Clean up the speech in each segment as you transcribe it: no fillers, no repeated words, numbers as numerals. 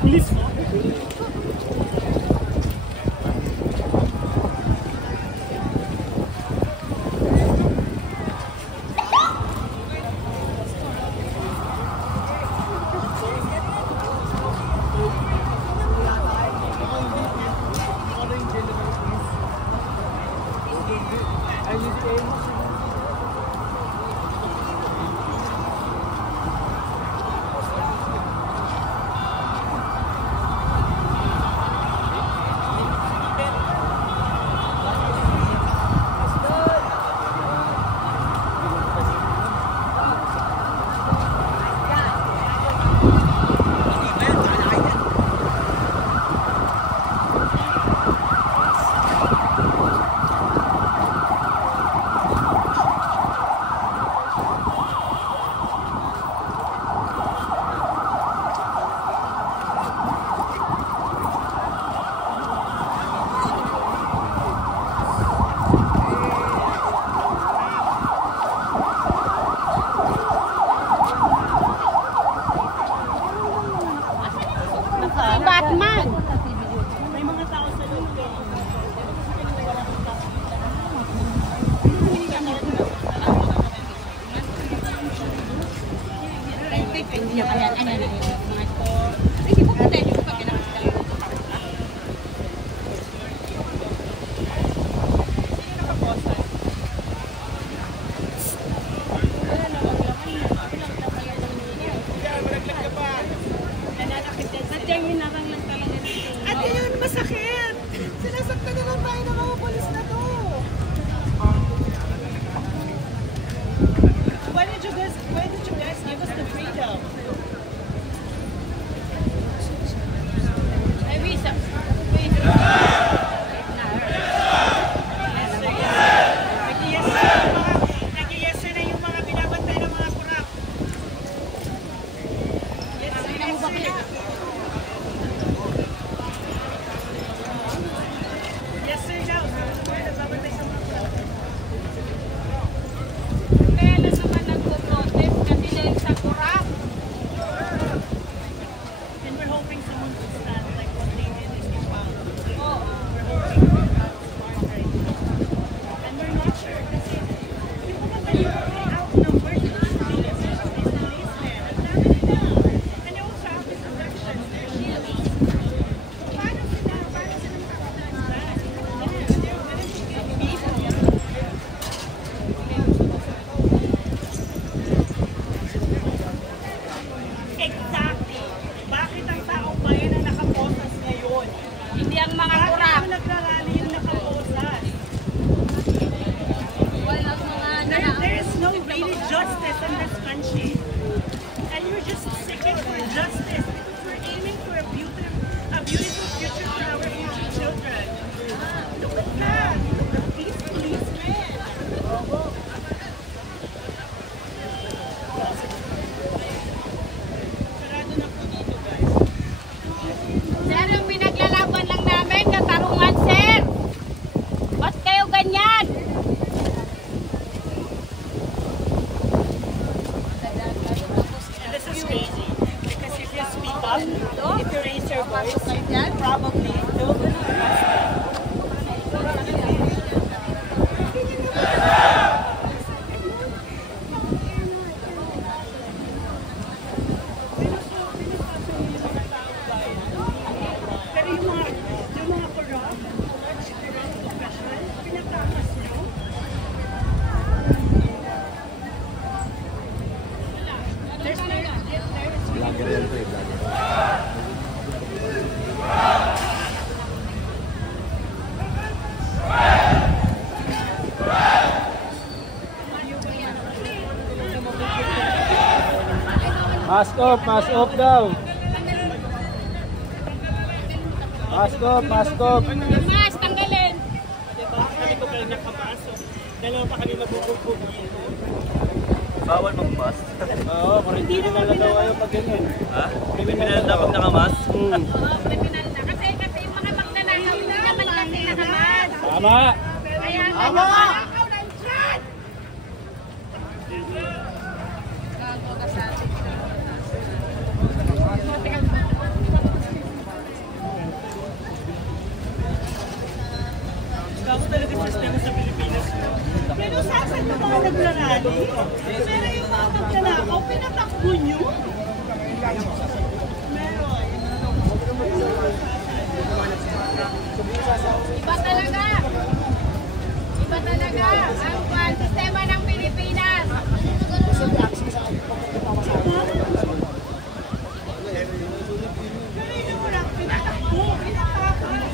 Pulis. Mask off daw. Mask off. Mas, tanggalin. Kami ko pala nakapasok. Dalawa pa kami mabubugbog. Bawal mag-mask? Oo, kriminal na daw kayo pag ganyan. Ha? Kriminal na pag naka-mask? Oo, kriminal na. Kasi yung mga magnanakaw, hindi naman kasi nakamas. Tama! Kaya nga Tama! nakaw ng chat! Gago ka sa atin. Saan yung mga naglarali? Pero yung mga magnanakaw, pinatakbo nyo? Meron. Iba talaga. Iba talaga ang sistema ng Pilipinas. Kanina mo lang, pinatakbo, pinatakas.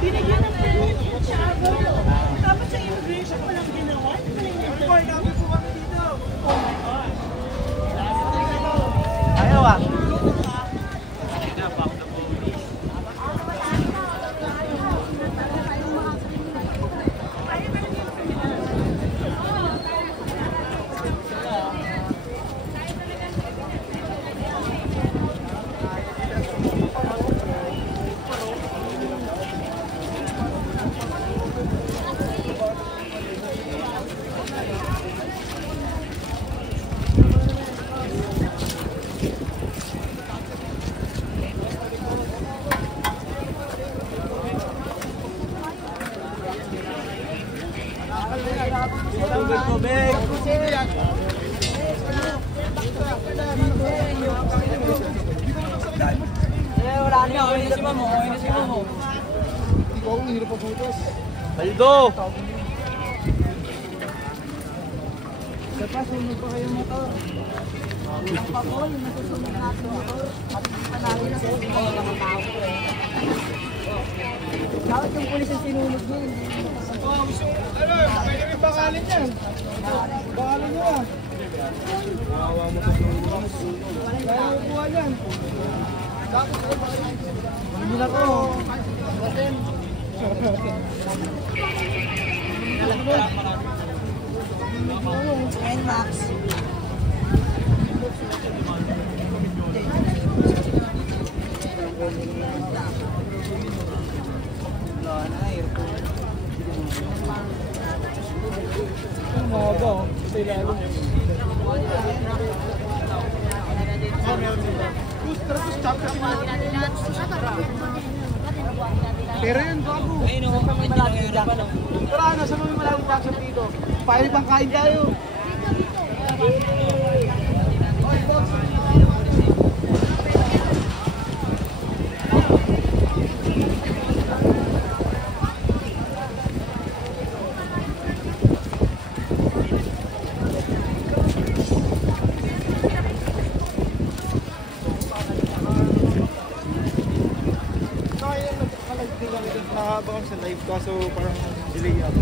Binigyan ng permit yung travel. Tapos sa immigration, walang ginawa. Boy, kami po kami dito. Ayaw ah. Tubig. Wala na, okay na si Mamo, okay na si Mamo. Hindi ko ako hirap pabutas. Paldo! Dapat sunod pa kayo motor. Ang pako, yung nasusunod natin motor. At kita natin na sa mga nakatao ko eh. Dapat yung pulis ang sinunod nyo. Ano, pwede rin bakalin yan. Bakalin nyo ah. Wawa mo pa ng bukas. Kaya mo kuha yan. Hindi na ko. NMAX. Ang mahaba oh. Sa ilalim. Pero yun, bago. Tara, nasa mga malaking taxi dito. Pahili pang kain tayo. Nakabang sa live kaso parang delay ako.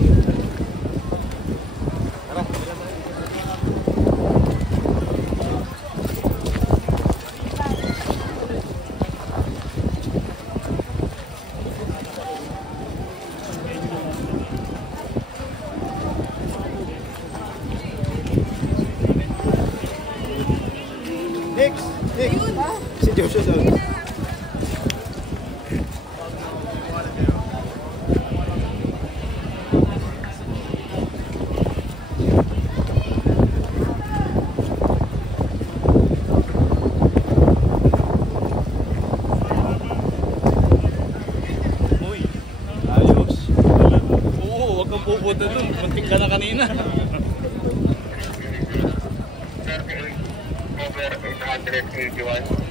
Tara. Next! Si Joshua sa Pupunta dun, muntik ka na kanina. Over 881.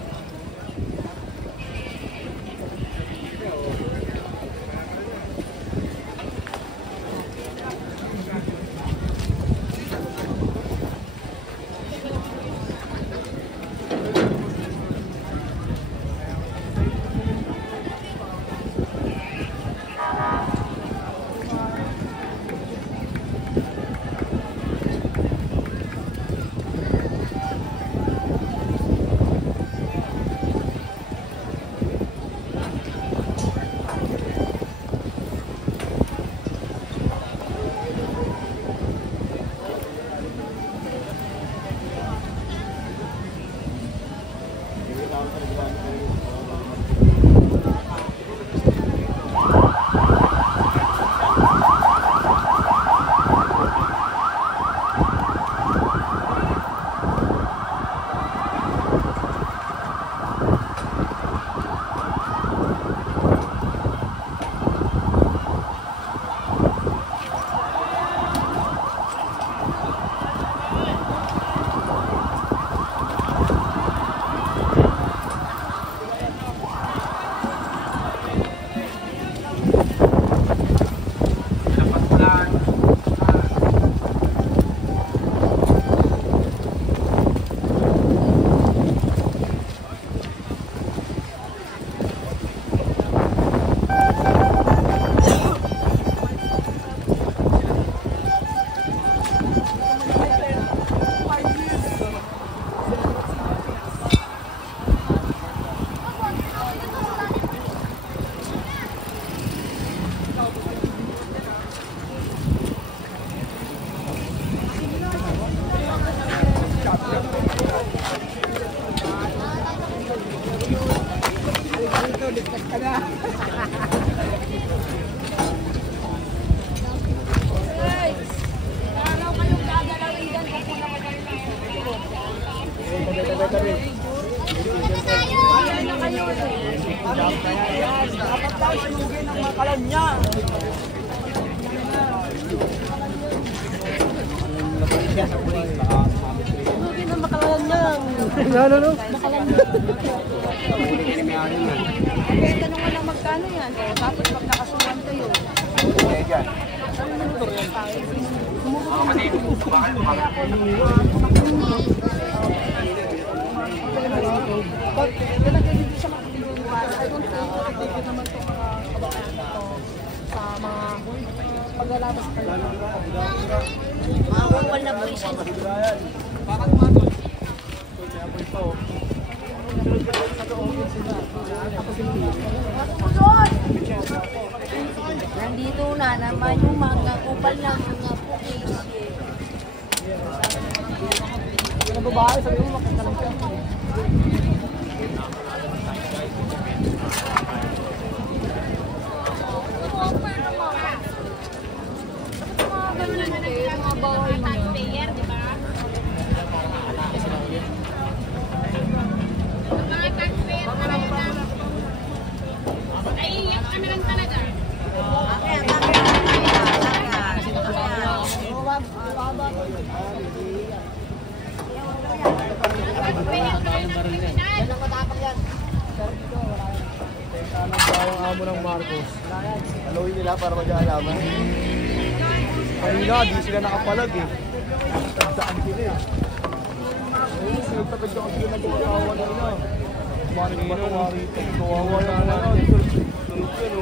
siya sa pulis. Baka sumabit rin. Hindi na makalan yan. Ano? Makalan yan. Huli ka ni Mayari yan. Kaya tanong mo lang magkano yan. Tapos pag nakasuhan kayo. Kaya dyan. Pag nilagay dito siya makapiliwas, I don't think nakapagod naman ito mga kabataan ito sa mga paglalabas pa lang. Makakawal na po siya. Nandito na naman yung mga kupal ng mga pukis. Yung babae, sabi mo makakalang siya. Taxpayer, di ba? Mga taxpayer talaga na. Ay, iyak ka na lang talaga. Taxpayer talaga ng kriminal. Ang amo ng Marcos. Alawin nila para mag-aalaman. Kanina, di sila nakapalag eh. Saan sila eh. Oo, sinagtagad ako sila nag-awa na na. Maring ba ito, marito. Kawawa na na. Sunod yan o.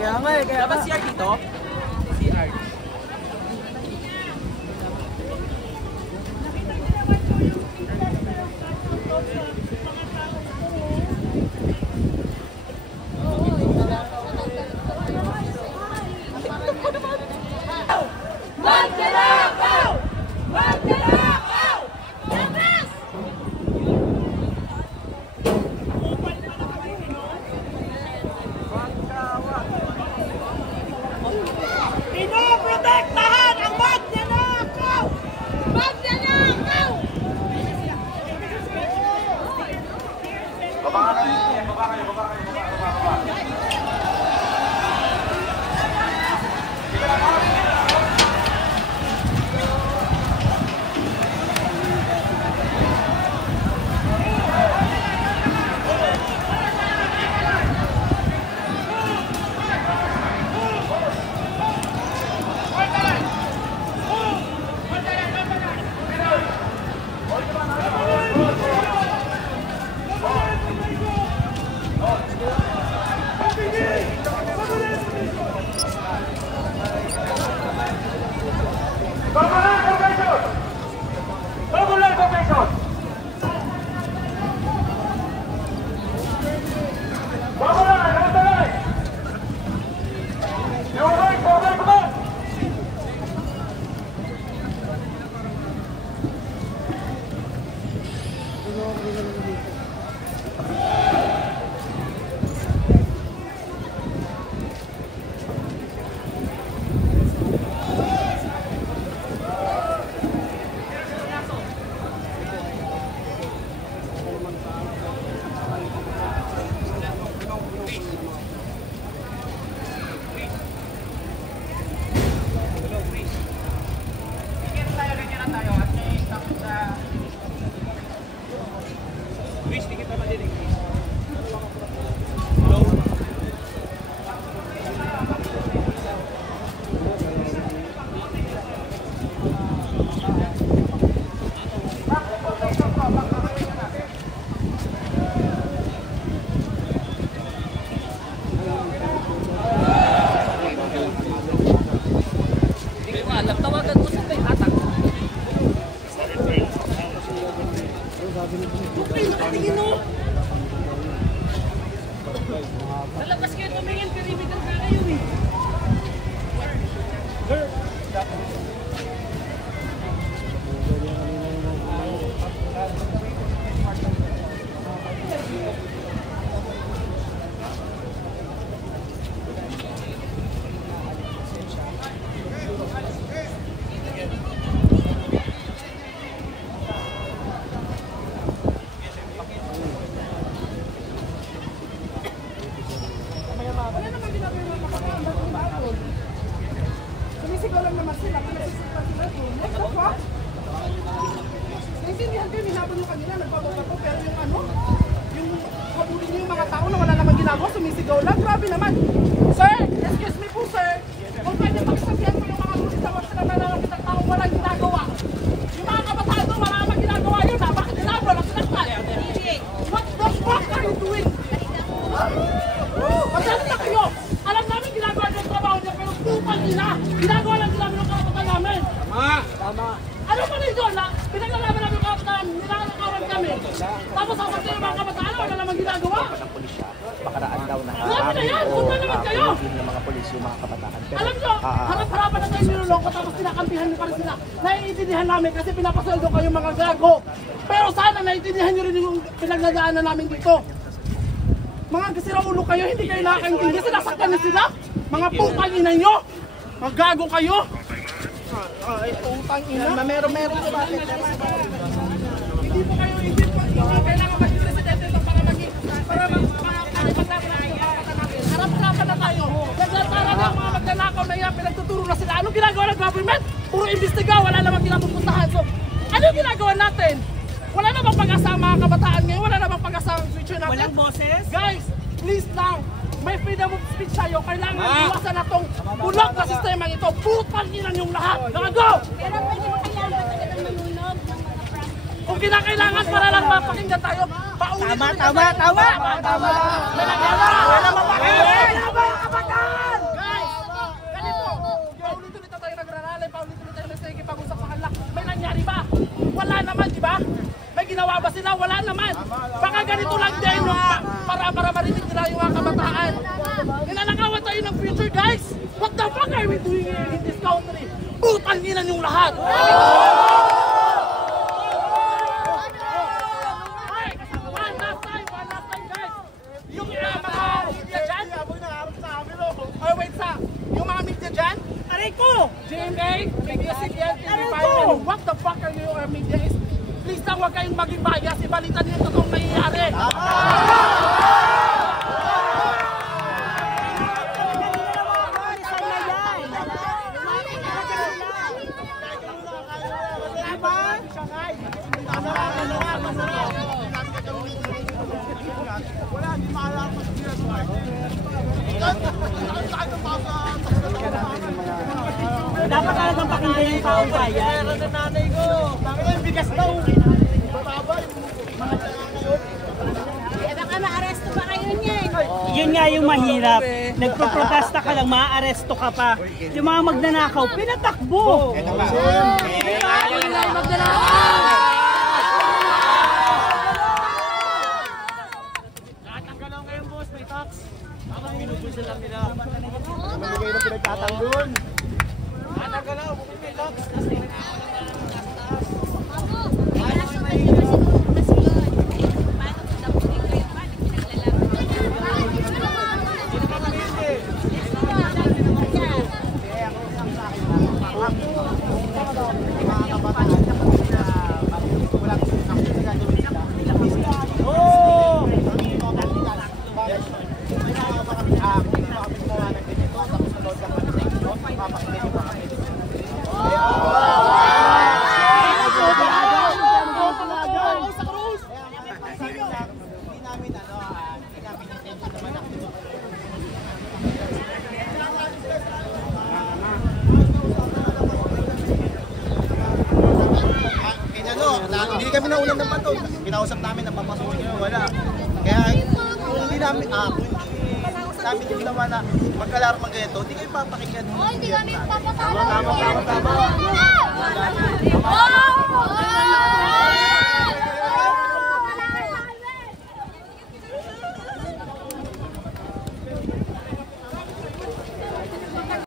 Kaya nga eh, kaya ba CR dito? CR. Pinoprotektahan ang magnanakaw! Magnanakaw! Lalabas kayo tumingin, perimeter ka kayo eh. ginagawa, sumisigaw lang. Grabe naman. Sir, excuse me po sir. Kung pwede pagsabihan mo yung mga pulis na wag sila nalalapit ng tao walang ginagawa. Yung mga kabataan doon, wala namang ginagawa yun ha. Bakit ginagawa lang sinaktan? What the fuck are you doing? Madali na kayo. Alam namin ginagawa niyo yung trabaho niya, pero pupang ina. Ginagawa lang namin yung kabataan namin. Tama. Ano pa rin doon na pinaglalaman namin yung kabataan, nilalakawan kami. Tapos ako sa mga kabataan, wala namang ginagawa. ng pulis siya, bakaraan daw na Grabe na yan, punta naman kayo. ng mga pulis yung mga kabataan. Pero Alam nyo, harap-harapan na tayo niloloko tapos kinakampihan nyo pa rin sila. Naiintindihan namin kasi pinapasweldo kayo mga gago. Pero sana naiintindihan nyo rin yung pinagladaanan namin dito. Mga kasiraulo kayo, hindi kayo nakakaintindi. Sinasaktan na sila. Mga putang ina nyo. Mga gago kayo. Putang ina. Meron ko bakit. Hindi po kayo, hindi kailangan maging presidente ito para harap-harapan na tayo. Naglatara ng mga magnanakaw na yan, pinagtuturo na sila. Anong ginagawa ng government? Puro imbestiga, wala namang ginapupuntahan. So, ano yung ginagawa natin? Wala namang pag-asa ang mga kabataan ngayon, wala namang pag-asa ang future natin. Walang boses? Guys, please lang, may freedom of speech tayo. Kailangan iwasan na itong bulok na sistema ito. Putang ina yung lahat. Nakago! Pero pwede mo kailangan talagang manunog ng mga Kung kinakailangan para lang mapakinggan tayo, paulit. Tama. May nangyari. Wala mapakinggan. Tama, kabataan! Guys, ganito. Paulit-ulit na tayo nagrarally, paulit-ulit tayo nagsige-pag-usap sa kanila. May nangyari ba? Wala naman, di ba? May ginawa ba sila? Wala naman. Baka ganito lang din para marinig nila yung mga kabataan. Ninanakawan tayo ng future, guys. What the fuck are we doing here in this country? Putang ina yung lahat. One last time, guys. Yung mga media dyan. Oh, wait sa. Yung mga media dyan. Aray ko! GMA, PBS-CBN, TV5. What the fuck are you media is? Please lang, huwag kayong maging bias. Ibalita niyo yung totoong nangyayari. Dapat talagang pakinggan yung taong bayan. Baka ma-aresto ba kayo niyan? Yun nga yung mahirap. Nagpo-protesta ka lang, ma-aresto ka pa. Yung mga magnanakaw, pinatakbo. Mamigay na pinagtatanggol. Hindi kami naulan ng bato. Kinausap namin na papasukin nyo, wala. Kaya kung hindi namin, kung namin yung ginawa na mag-alarma ganito, hindi kayo papakinggan. Hindi kami papatalo. Tama.